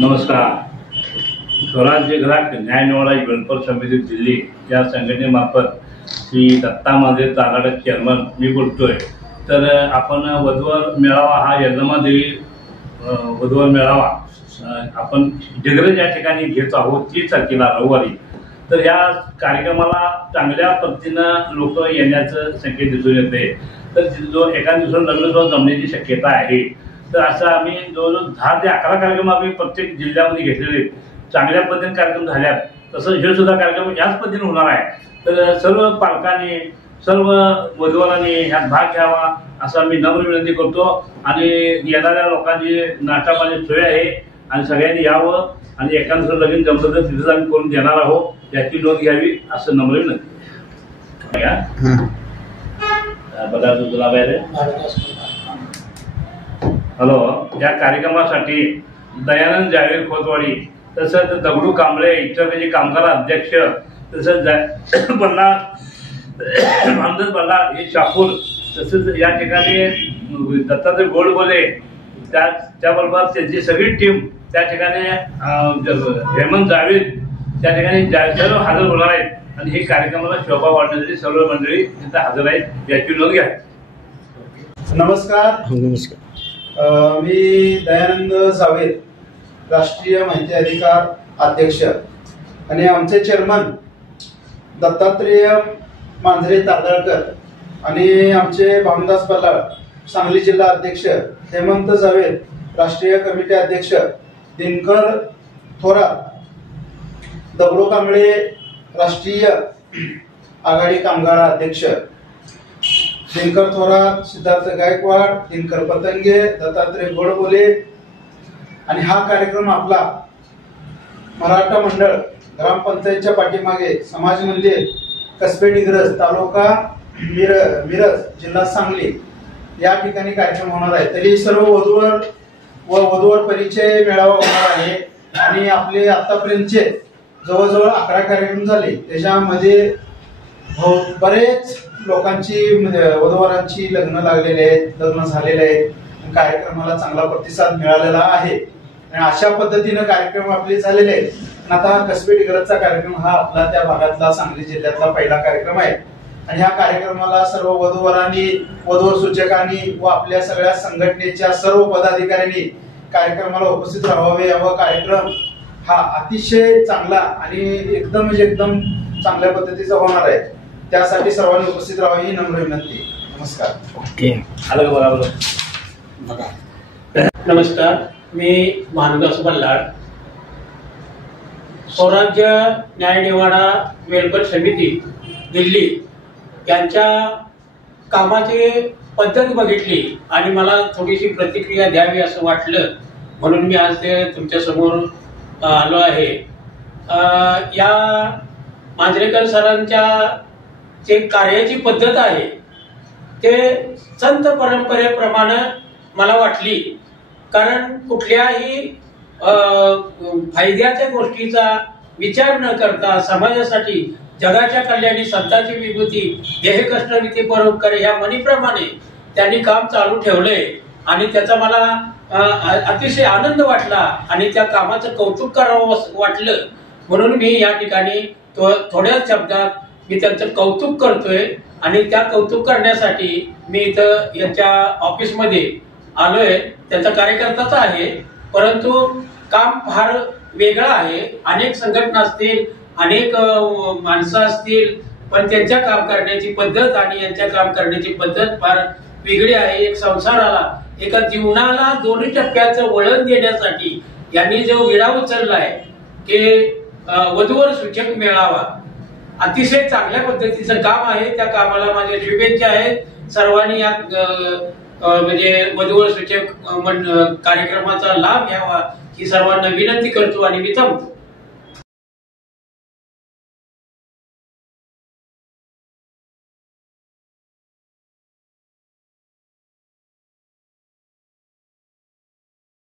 नमस्कार. स्वराज्य घरात न्याय निवाडा युवनपर समिती दिल्ली या संघटनेमार्फत श्री दत्ता मांजरे ताराडक चेअरमन मी बोलतोय. तर आपण वधूवर मेळावा हा यल्लमादेवी वधूवर मेळावा आपण डिग्रज या ठिकाणी घेत आहोत 30 तारखेला रविवारी. तर या कार्यक्रमाला चांगल्या पद्धतीनं लोक येण्याचं संकेत दिसून येते. तर जो एका दिवसात लग्न जमण्याची शक्यता आहे. तर असं आम्ही जवळजवळ 10 ते 11 कार्यक्रम आम्ही प्रत्येक जिल्ह्यामध्ये घेतलेले चांगल्या पद्धतीने कार्यक्रम झाल्यात. तसंच हे सुद्धा कार्यक्रम याच पद्धतीने होणार आहे. तर सर्व पालकांनी सर्व वधूवरांनी ह्यात भाग घ्यावा असं आम्ही नम्र विनंती करतो. आणि येणाऱ्या लोकांची नाश्ता पाणी सोय आहे आणि सगळ्यांनी यावं आणि एकांत लगीन जमलं तर तिथेच आम्ही करून देणार आहोत याची नोंद घ्यावी असं नम्र विनंती. बघा तुझं आहे. हॅलो. या कार्यक्रमासाठी दयानंद जावेद खोतवाडी तसंच दगडू कांबळे इचलकरंजी कामगार अध्यक्ष तसंच बल्लाळ रामदास बल्लाळ हे शापूर तसंच या ठिकाणी दत्तात्रय गोडबोले त्याबरोबर त्यांची सगळी टीम त्या ठिकाणी हेमंत जावेद त्या ठिकाणी सर्व हजर होणार आहेत. आणि हे कार्यक्रमाला शोभा वाढण्यासाठी सर्व मंडळी तिथे हजर आहेत याची नोंद घ्या. नमस्कार. मी दयानंद जावेद राष्ट्रीय माहिती अधिकार अध्यक्ष आणि आमचे चेअरमन दत्तात्रेय मांजरे तारडळकर आणि आमचे भामदास बल्लाळ सांगली जिल्हा अध्यक्ष, हेमंत जावेद राष्ट्रीय कमिटी अध्यक्ष, दिनकर थोरात दगडू कांबळे राष्ट्रीय आघाडी कामगार अध्यक्ष, दिनकर थोरात, सिद्धार्थ गायकवाड, दिनकर पतंगे, दत्तात्रय गोडबोले. आणि हा कार्यक्रम आपला मराठा मंडळ ग्रामपंचायतच्या पाठीमागे समाज मंदिर कसबे डिग्रज तालुका मिरज जिल्हा सांगली या ठिकाणी कार्यक्रम होणार आहे. तरी सर्व वधूवर परिचय मेळावा होणार आहे. आणि आपले आतापर्यंतचे जवळजवळ 11 कार्यक्रम झाले. त्याच्यामध्ये बरेच लोकांची वधूवरांची लग्न लागलेले आहेत, लग्न झालेले आहेत. कार्यक्रमाला चांगला प्रतिसाद मिळालेला आहे आणि अशा पद्धतीने कार्यक्रम आपले झालेले आहेत. आता हा कसबे डिग्रजचा कार्यक्रम हा आपला त्या भागातला सांगली जिल्ह्यातला पहिला कार्यक्रम आहे. आणि ह्या कार्यक्रमाला सर्व वधूवरांनी, वधूवर सूचकांनी व आपल्या सगळ्या संघटनेच्या सर्व पदाधिकाऱ्यांनी कार्यक्रमाला उपस्थित राहावे. व कार्यक्रम हा अतिशय चांगला आणि एकदम चांगल्या पद्धतीचा होणार आहे. त्यासाठी सर्वांनी उपस्थित राहावी ही नम्र विनंती. नमस्कार. ओके. आलं बरोबर. नमस्कार. मी भानुदास बल्लाळ स्वराज्य न्याय निवाडा वेलफेअर समिती दिल्ली यांच्या कामाची पद्धत बघितली आणि मला थोडीशी प्रतिक्रिया द्यावी असं वाटलं म्हणून मी आज ते तुमच्या समोर आलो आहे. या मांजरेकर सरांच्या जे कार्याची पद्धत आहे ते संत परंपरेप्रमाणे मला वाटली. कारण कुठल्याही फायद्याच्या गोष्टीचा विचार न करता समाजासाठी जगाच्या कल्याणी संतांची विभूती देह कष्टविती परोपकार या म्हणीप्रमाणे त्यांनी काम चालू ठेवलंय. आणि त्याचा मला अतिशय आनंद वाटला आणि त्या कामाचं कौतुक करावं वाटलं म्हणून मी या ठिकाणी थोड्या शब्दात मी त्यांचं कौतुक करतोय. आणि त्या कौतुक करण्यासाठी मी इथं यांच्या ऑफिसमध्ये आलोय. त्यांचा कार्यकर्ताच आहे परंतु काम फार वेगळं आहे. अनेक संघटना असतील, अनेक माणसं असतील, पण त्यांच्या काम करण्याची पद्धत आणि यांच्या काम करण्याची पद्धत फार वेगळी आहे. एक संसाराला, एका जीवनाला दोन्ही टप्प्याचं वळण देण्यासाठी यांनी जो विडा उचललाय की वधूवर सूचक मेळावा अतिशय चांगल्या पद्धतीचं काम आहे. त्या कामाला माझ्या शुभेच्छा आहेत. सर्वांनी या म्हणजे वधूवर सूचक कार्यक्रमाचा लाभ घ्यावा ही सर्वांना विनंती करतो आणि मी थांबतो.